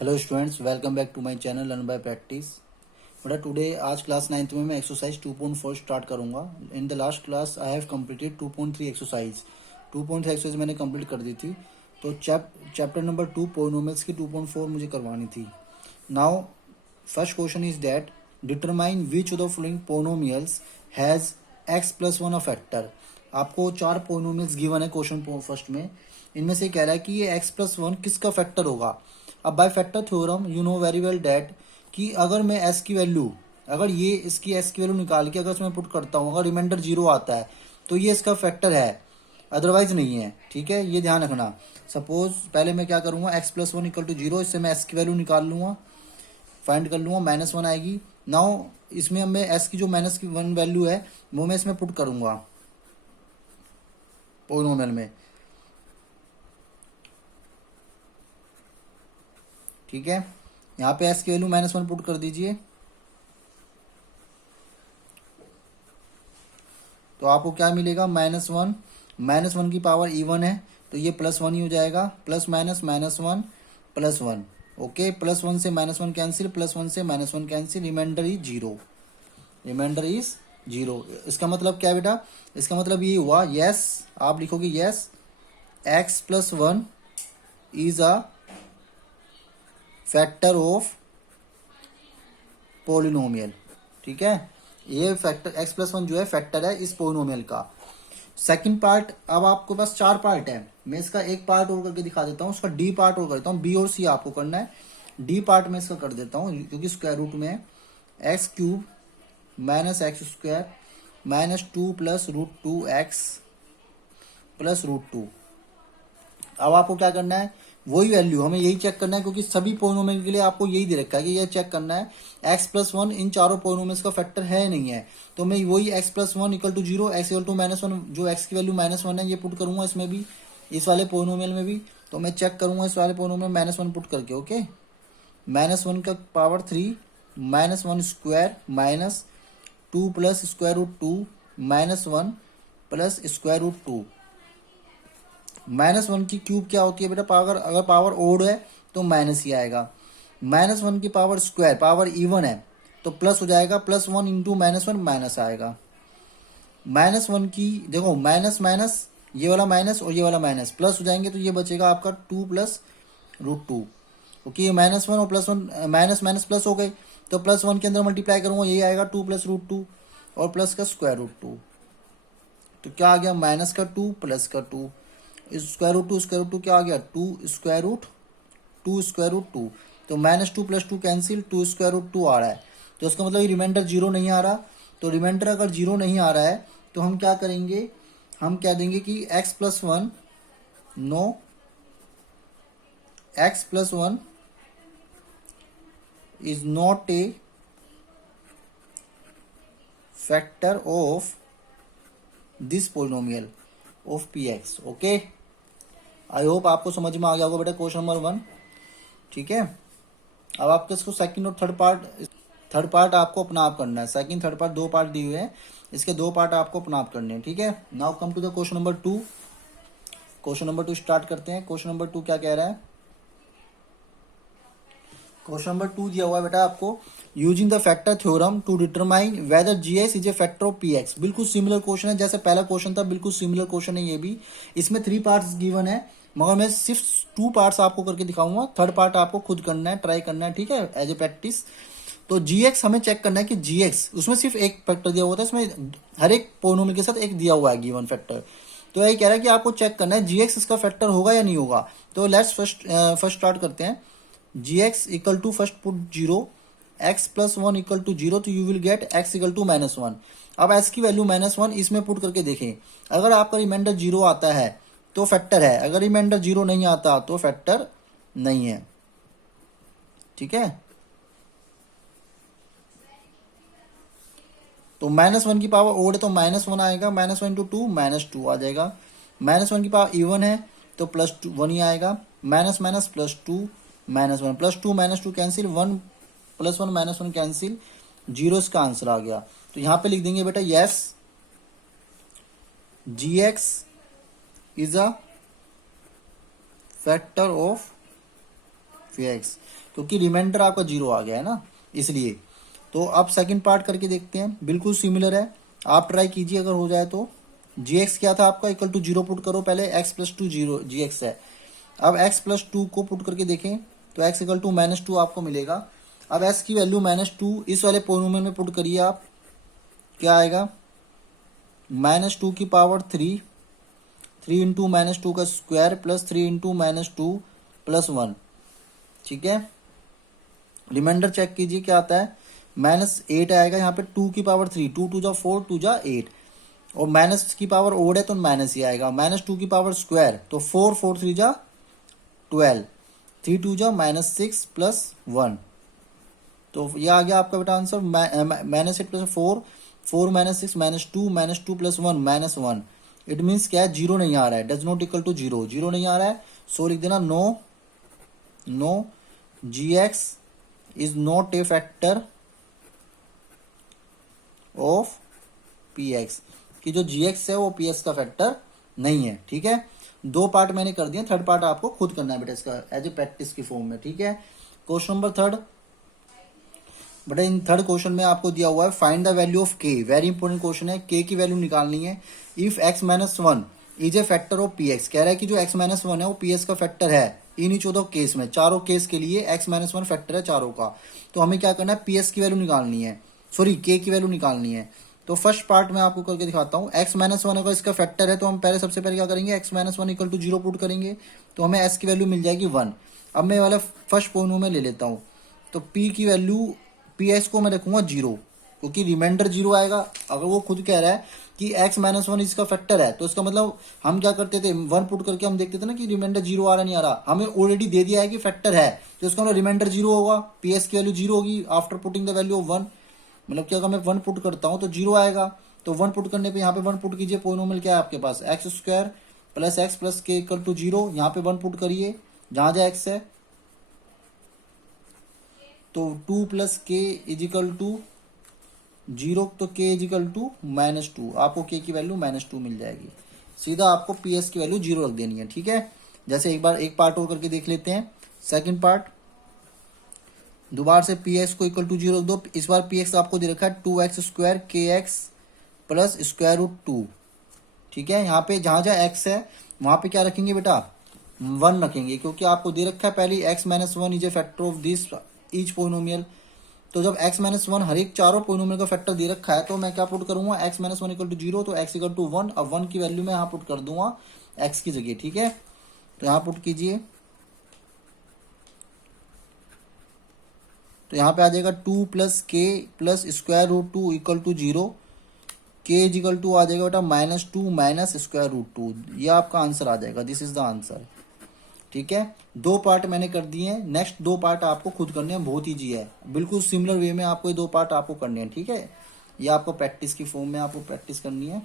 Hello students, welcome back to my channel learn by practice. बेटा today आज class 9th में मैं exercise 2.4 start करूंगा। In the last class I have completed 2.3 exercise. 2.3 exercise मैंने complete कर दी थी। तो चैप्टर नंबर 2 पोलिनोमियल्स की 2.4 मुझे करवानी थी। Now first question is that determine which of the following polynomials has x plus one a factor. आपको 4 पोलिनोमियल्स गिवन है क्वेश्चन फर्स्ट में। इनमें से कह रहा है कि ये x प्लस वन किसका फैक्टर होगा। अब by factor theorem you know very well that कि अगर मैं s की वैल्यू, अगर ये इसकी s की वैल्यू निकाल के अगर इसमें पुट करता हूँ, अगर रिमाइंडर 0 आता है तो ये इसका फैक्टर है, अदरवाइज नहीं है। ठीक है, ये ध्यान रखना। सपोज पहले मैं क्या करूंगा, x plus one equal to 0, इससे मैं s की वैल्यू निकाल लूंगा, फाइंड कर लूंगा, -1 आएगी। नाउ इसमें अब मैं s की जो -1 वैल्यू है वो मैं इसमें पुट करूंगा पोलिनोमियल में। ठीक है, यहाँ पे s की वैल्यू -1 पुट कर दीजिए, तो आपको क्या मिलेगा, -1, -1 की पावर इवन है तो ये +1 ही हो जाएगा, प्लस माइनस -1 +1। ओके, +1 से -1 कैंसिल, +1 से -1 cancel, remainder is 0, remainder is 0। इसका मतलब क्या है बेटा, इसका मतलब ये हुआ, यस आप लिखोगे yes x plus one is a factor of polynomial. ठीक है, ये फैक्टर x प्लस वन जो है फैक्टर है इस पोलिनोमियल का। सेकंड पार्ट, अब आपके पास 4 पार्ट है, मैं इसका एक पार्ट और करके दिखा देता हूँ, उसका डी पार्ट और करता हूँ, बी और सी आपको करना है। डी पार्ट में इसका कर देता हूँ क्योंकि स्क्वायर रूट में है। X cube minus x square -2 plus √2x plus √2। अब आपको क्या करना है, वही वैल्यू हमें यही चेक करना है क्योंकि सभी पोलिनोमियल के लिए आपको यही दे रखा है कि ये चेक करना है x प्लस वन इन चारों पोलिनोमियल्स का फैक्टर है नहीं है। तो मैं वही x plus one equal to 0, x equal to -1, जो x की वैल्यू -1 है ये पुट करूंगा इसमें भी, इस वाले पोलिनोमियल में भी। तो मैं चेक करूंगा इस वाले पोलिनोमियल में -1 पुट करके। ओके, -1 का पावर 3 -1 स्क्वायर -2 प्लस √2 -1 प्लस √2। -1 की क्यूब क्या होती है बेटा, पावर, अगर पावर ओड है तो माइनस ही आएगा। -1 की पावर स्क्वायर, पावर इवन है तो प्लस हो जाएगा, +1 इंटू -1 माइनस आएगा। -1 की देखो, माइनस माइनस, ये वाला माइनस और ये वाला माइनस प्लस हो जाएंगे तो ये बचेगा आपका 2 प्लस √2। ओके, ये -1 और +1 माइनस माइनस प्लस हो गए तो +1 के अंदर मल्टीप्लाई करूंगा, यही आएगा 2 प्लस √2 और प्लस का √2। तो क्या आ गया, माइनस का 2 प्लस का 2, √2 क्या आ गया, 2√2। तो -2 + 2 कैंसिल, 2√2 आ रहा है। तो इसका मतलब रिमाइंडर 0 नहीं आ रहा। तो रिमाइंडर अगर 0 नहीं आ रहा है तो हम क्या करेंगे, हम कह देंगे कि x plus one, no, x plus one is not a factor of this polynomial of px। Okay, I hope आपको समझ में आ गया होगा बेटा क्वेश्चन नंबर 1। ठीक है, अब आपको इसको सेकंड और थर्ड पार्ट आपको अपना आप करना है। सेकंड थर्ड पार्ट 2 पार्ट दिए हुए हैं, इसके 2 पार्ट आपको अपना आप करने हैं। ठीक है, now come to the question number 2। Question number 2 start करते हैं। क्वेश्चन नंबर 2 क्या कह रहा है, क्वेश्चन नंबर 2 दिया हुआ है बेटा आपको, using the factor theorem to determine whether g x is a factor of p x. बिल्कुल सिमिलर क्वेश्चन है जैसे पहला क्वेश्चन था, बिल्कुल सिमिलर क्वेश्चन है ये भी। इसमें 3 पार्ट्स गिवन है मगर मैं सिर्फ 2 पार्ट्स आपको करके दिखाऊंगा, थर्ड पार्ट आपको खुद करना है, ट्राई करना है। ठीक है, एज ए प्रैक्टिस। तो जीएक्स हमें चेक करना है कि जीएक्स, उसमें सिर्फ एक फैक्टर दिया हुआ था, इसमें हर एक पोलिनोमियल के साथ एक दिया हुआ है गिवन फैक्टर। तो यही कह रहा है कि आपको चेक करना है जीएक्स इसका फैक्टर होगा या नहीं होगा। तो लेट्स फर्स्ट स्टार्ट करते हैं। gx equal to, first put 0, x plus one equal to 0, तो you will get x equal to -1। अब x की वैल्यू -1 इसमें पुट करके देखें, अगर आपका रिमाइंडर 0 आता है तो फैक्टर है, अगर रिमाइंडर 0 नहीं आता तो फैक्टर नहीं है। ठीक है, तो -1 की पावर ओड है तो -1 आएगा, -1 इंटू 2 -2 आ जाएगा। -1 की पावर इवन है तो +1 ही आएगा, माइनस माइनस +2 -1, +2 -2 कैंसिल, 1 + 1 -1 कैंसिल, 0 इसका आंसर आ गया। तो यहां पे लिख देंगे बेटा, yes gx is a factor of x, क्योंकि रिमाइंडर आपका 0 आ गया है ना, इसलिए। तो अब सेकंड पार्ट करके देखते हैं, बिल्कुल सिमिलर है, आप ट्राई कीजिए अगर हो जाए तो। gx क्या था आपका, इक्वल टू 0 पुट करो पहले, x प्लस 2 जीरो gx है। अब x प्लस 2 को पुट करके देखें तो x इक्वल टू -2 आपको मिलेगा। अब x की वैल्यू -2 इस वाले पोनोमियल में पुट करिए आप, क्या आएगा, -2 की पावर 3, 3 इंटू -2 का स्क्वायर प्लस 3 इंटू -2 प्लस 1, ठीक है। रिमाइंडर चेक कीजिए क्या आता है, -8 आएगा यहाँ पे, 2 की पावर 3, 2 2 जा 4, 2 जा 8, और माइनस की पावर ओड है तो माइनस ही आएगा, -2 की पावर स्क्वायर तो 4 4 3 जा 12, 3 2 जा -6 प्लस 1, तो ये आ गया आपका बेटा answer. -8 plus 4, 4 -6 -2 plus 1 -1, it means क्या है, 0 नहीं आ रहा है, डज नॉट इक्वल टू 0, 0 नहीं आ रहा है, सो लिख देना no gx is not a factor of px, कि जो gx है वो px का फैक्टर नहीं है, ठीक है। 2 पार्ट मैंने कर दिए, थर्ड पार्ट आपको खुद करना है बेटा इसका एज ए प्रैक्टिस की फॉर्म में, ठीक है। क्वेश्चन नंबर 3 बेटा, इन थर्ड क्वेश्चन में आपको दिया हुआ है find the value of k, very important question है, k की वैल्यू निकालनी है। If x - 1 is a factor of px, कह रहा है कि जो x - 1 है वो ps का फैक्टर है इन चौदह केस में, चारों केस के लिए x - 1 फैक्टर है चारों का, तो हमें क्या करना है, ps की वैल्यू निकालनी है, सॉरी k की वैल्यू निकालनी है। तो फर्स्ट पार्ट में आपको करके दिखाता हूँ, x - 1 अगर इसका फैक्टर है तो हम पहले सबसे पहले क्या करेंगे, x - 1 इक्वल टू 0 पुट करेंगे, तो हमें s की वैल्यू मिल जाएगी 1। अब मैं वाला फर्स्ट पोनो में ले लेता हूँ, तो p की वैल्यू, ps को मैं रखूंगा 0, क्योंकि रिमाइंडर 0 आएगा। अगर वो खुद कह रहा है कि x - 1 इसका फैक्टर है, तो इसका मतलब हम क्या करते थे, 1 पुट करके हम देखते थे ना कि रिमाइंडर 0 आ रहा नहीं आ रहा, हमें ऑलरेडी दे दिया है कि फैक्टर है, तो इसका मतलब रिमाइंडर 0 होगा, ps की वैल्यू 0 होगी after putting the value of 1, मतलब कि अगर मैं 1 पुट करता हूँ तो 0 आएगा, तो 1 पुट करने पे यहाँ पे 1 पुट कीजिए, पोनोमियल क्या है आपके पास, x² plus x plus k equal to 0, यहाँ पे 1 पुट करिए जहां जहां x है, तो 2 प्लस k इजिकल टू 0, तो k इजिकल टू -2, आपको k की वैल्यू -2 मिल जाएगी, सीधा आपको ps की वैल्यू 0 रख देनी है, ठीक है। जैसे एक बार एक पार्ट और करके देख लेते हैं, सेकंड पार्ट, दोबारा से ps को इक्वल टू 0 रख दो, इस बार px आपको दे रखा है 2x² kx plus square root 2, ठीक है। यहाँ पे जहां जहां x है वहां पे क्या रखेंगे बेटा, 1 रखेंगे, क्योंकि आपको दे रखा है पहले x - 1 is a factor of this each polynomial, तो जब x - 1 हर एक चारों पोलिनोमियल का फैक्टर दे रखा है, तो मैं क्या पुट करूंगा, x - 1 इक्वल टू 0, तो x इक्वल टू 1, अब 1 की वैल्यू मैं यहाँ पुट कर दूंगा x की जगह, ठीक है। तो यहाँ पुट कीजिए, तो यहाँ पे आ जाएगा 2 plus k plus square root 2 equal to 0, k equal to आ जाएगा बेटा -2 माइनस स्क्वायर रूट 2, ये आपका आंसर आ जाएगा, दिस इज द आंसर, ठीक है। 2 पार्ट मैंने कर दिए हैं, नेक्स्ट 2 पार्ट आपको खुद करने हैं, बहुत ईजी है, बिल्कुल सिमिलर वे में आपको ये 2 पार्ट आपको करने हैं, ठीक है। ये आपको प्रैक्टिस की फॉर्म में आपको प्रैक्टिस करनी है।